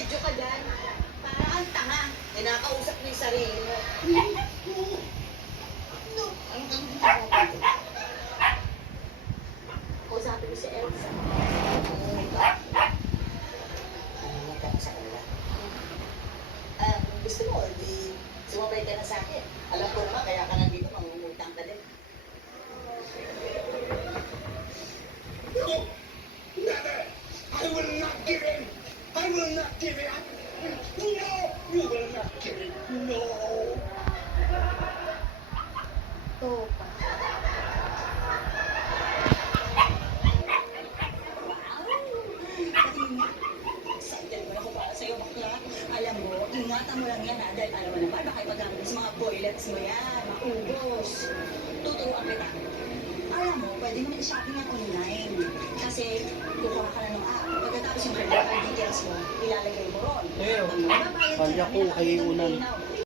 medyo ka dyan. Parang ang tanga. Kinakausap mo yung sarili mo. No. Ang ganda mo. Kausapin mo si Elsa. Ano ka sa kanila? Gusto mo, di sumabay ka na sa akin. Alam ko naman, kaya ka nandito, mangungutang ka din. No! Never! I will not give in! I will not give in! No! You will not give in! No! Topa. Excited mo na ako para sa'yo, bakla. Alam mo, ingatan mo lang yan ha, dahil alam mo naman, baka ipagamit sa mga boilets mo yan, maubos. Tuturuan kita. Alam mo, pwede mo na i-shopping yan online. Kasi, kukuha ka na ng app. Pagkatapos yung credit card details mo, ilalagay mo ron. Pero, Babayad ka kanya na, ko kayo nakakita mo unan. linaw.